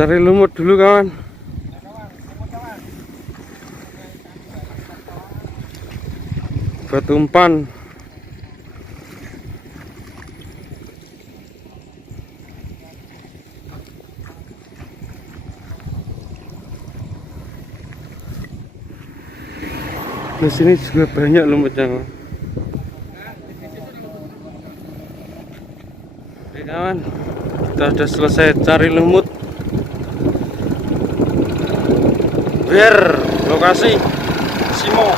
Cari lumut dulu kawan. Buat umpan. Di sini juga banyak lumutnya kawan. Oke kawan, kita sudah selesai cari lumut. Lokasi simo.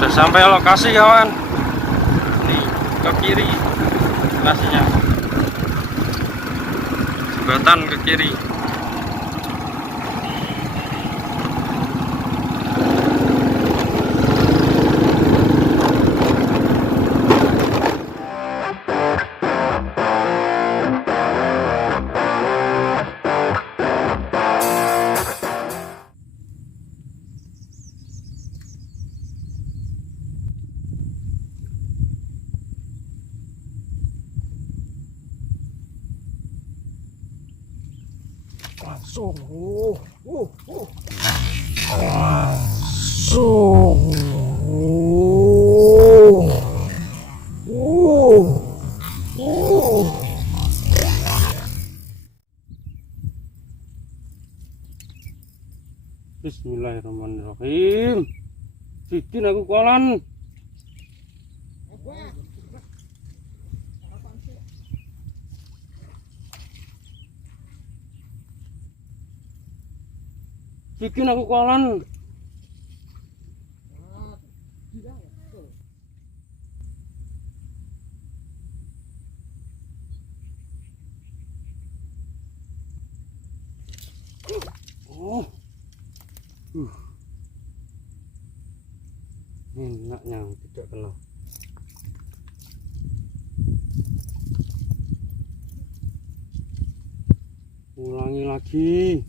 Sudah sampai lokasi kawan. Nih ke kiri lokasinya, jembatan ke kiri. Langsung, langsung, Bismillahirrahmanirrahim. Bikin aku kawan. Bikin aku kawan. Enaknya tidak kena. Ulangi lagi.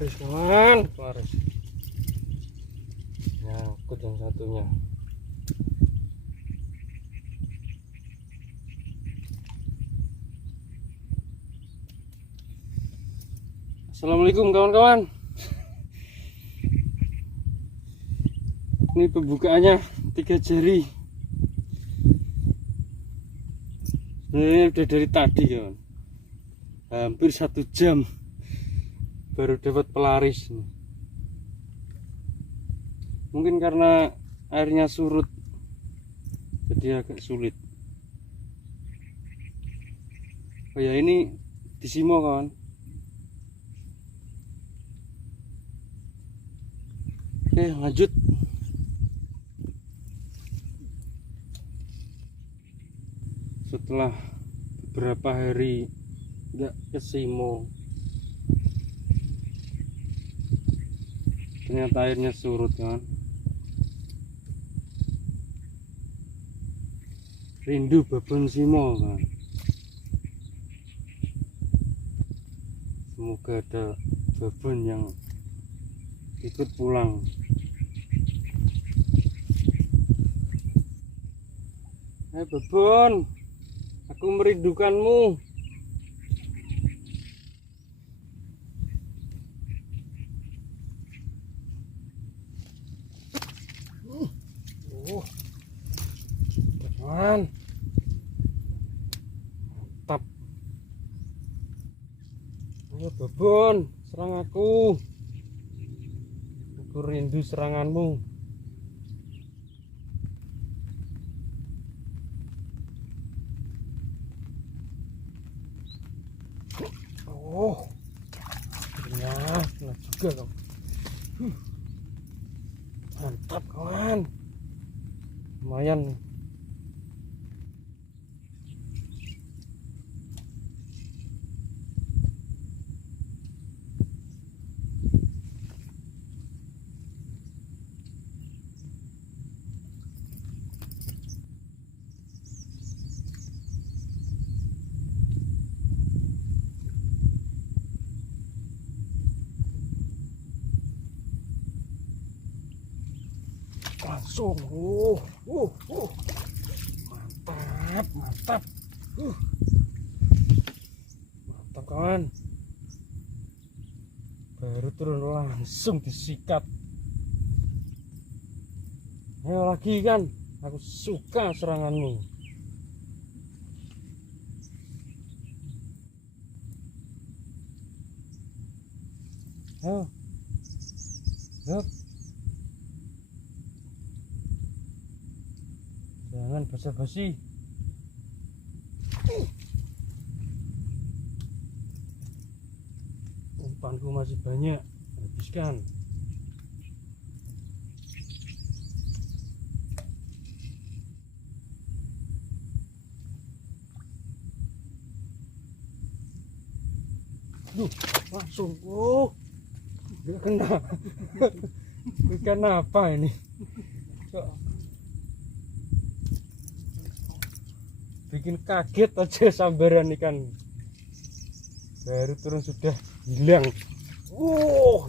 Laris kawan, laris. Nyangkut yang satunya. Assalamualaikum kawan-kawan. Ini pembukaannya 3 jari. Ini udah dari tadi kawan. Hampir 1 jam baru dapat pelaris. Mungkin karena airnya surut jadi agak sulit. Oh ya, ini di simo kawan. Oke lanjut. Setelah beberapa hari nggak ke simo, ternyata airnya surut kan. Rindu babon simo kan. Semoga ada babon yang ikut pulang. Hai babon, aku merindukanmu. Teman, mantap. Ayo babon, serang aku rindu seranganmu. Oh ya, kena juga kau. Mantap kawan, lumayan nih. Langsung, mantap, mantap kawan. Baru turun langsung disikat. Ayo lagi kan, aku suka seranganmu. Ayo, yuk. Jangan basa-basi. Umpanku masih banyak, habiskan. Langsung. Gak kena. Ikan apa ini? Bikin kaget aja sambaran ikan. Baru turun sudah hilang.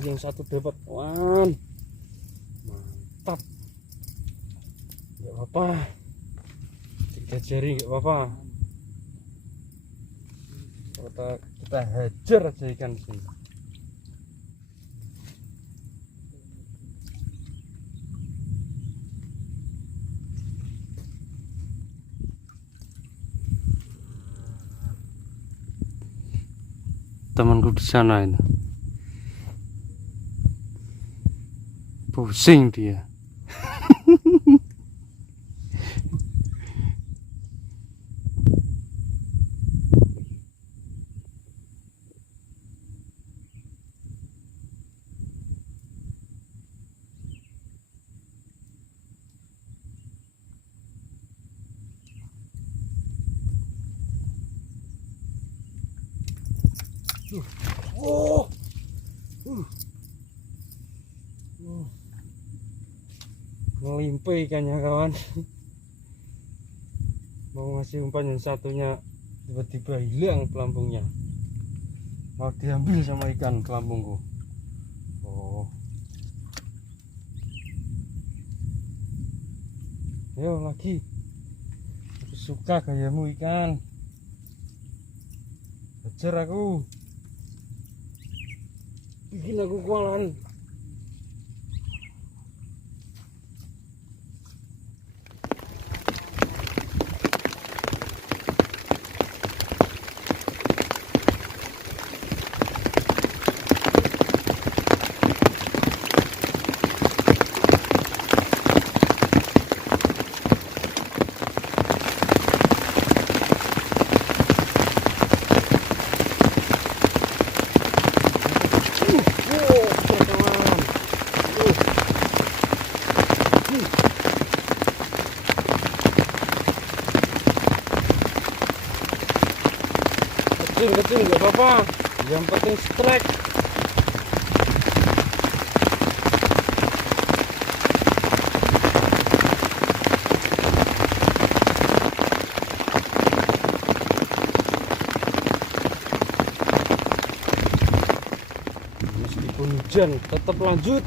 Yang satu dapat kawan. Mantap. Gak apa-apa. 3 jari gak apa-apa. Kita hajar aja ikan sini. Temanku di sana itu pusing dia. Melimpa ikannya kawan. Mau ngasih umpan yang satunya tiba-tiba hilang pelampungnya. Mau diambil sama ikan pelampungku. Ayo lagi. Aku suka gayamu ikan. Hajar aku. Bikin aku kualan. Kecil nggak apa-apa, yang penting strike. Meskipun hujan tetap lanjut.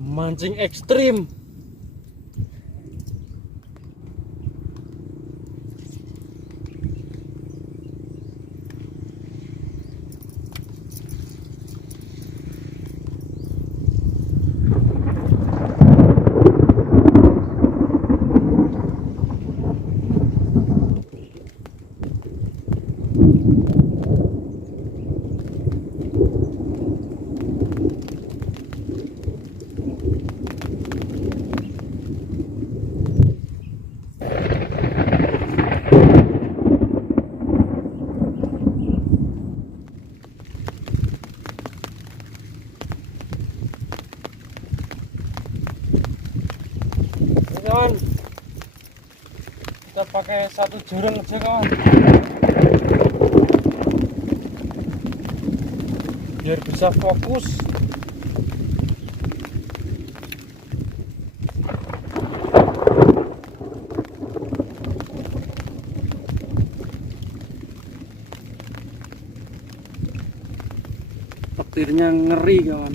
mancing ekstrim. Kawan, kita pakai satu jurang aja kawan, biar bisa fokus. Petirnya ngeri kawan.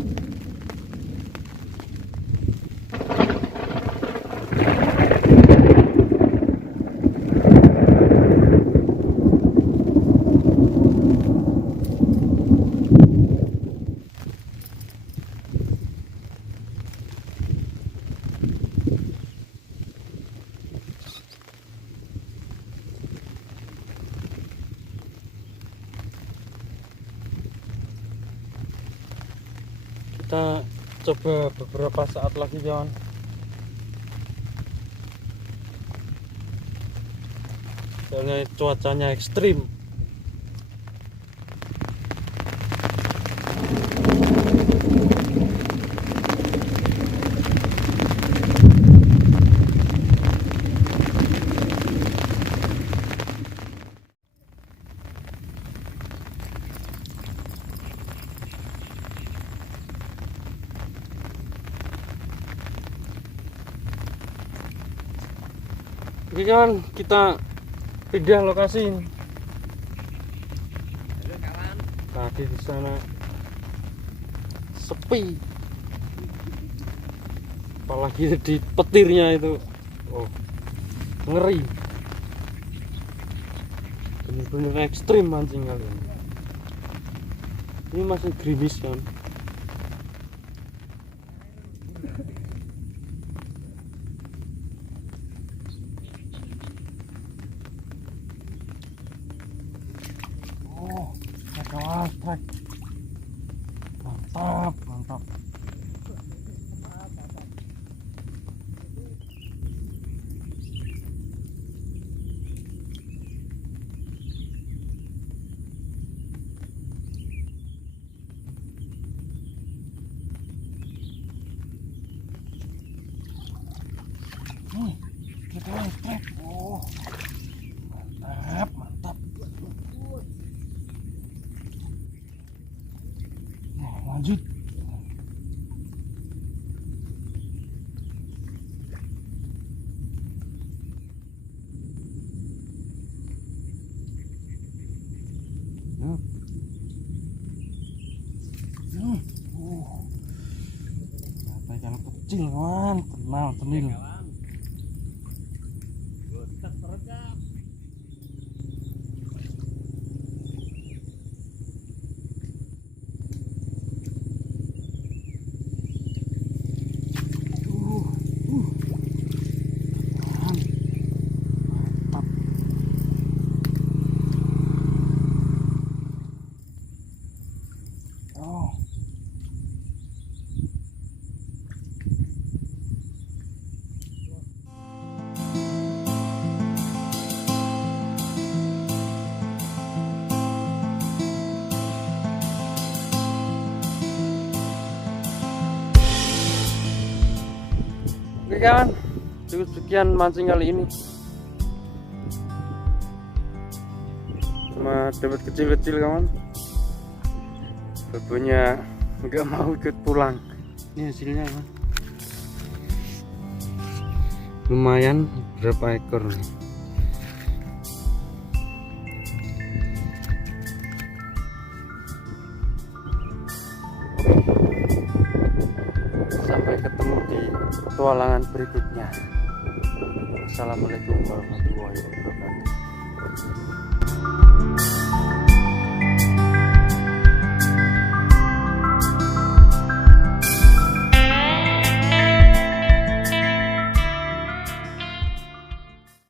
Kita coba beberapa saat lagi kawan. Soalnya cuacanya ekstrim. Oke kawan, kita pindah lokasi. Halo kawan. Tadi di sana sepi, apalagi di petirnya itu, oh ngeri, bener-bener ekstrim mancing kali ini. Ini masih gerimis kan. Kawan, mantap, mantap. Kita strike. Oh, mantap, mantap. Nah, lanjut. Ikan kecil kawan, tenang, tenang. Oke kawan, cukup sekian mancing kali ini. Cuma dapat kecil-kecil kawan. Bebernya nggak mau ikut pulang. Ini hasilnya kawan. Lumayan, berapa ekor nih. Sampai ketemu di petualangan berikutnya. Assalamualaikum warahmatullahi wabarakatuh.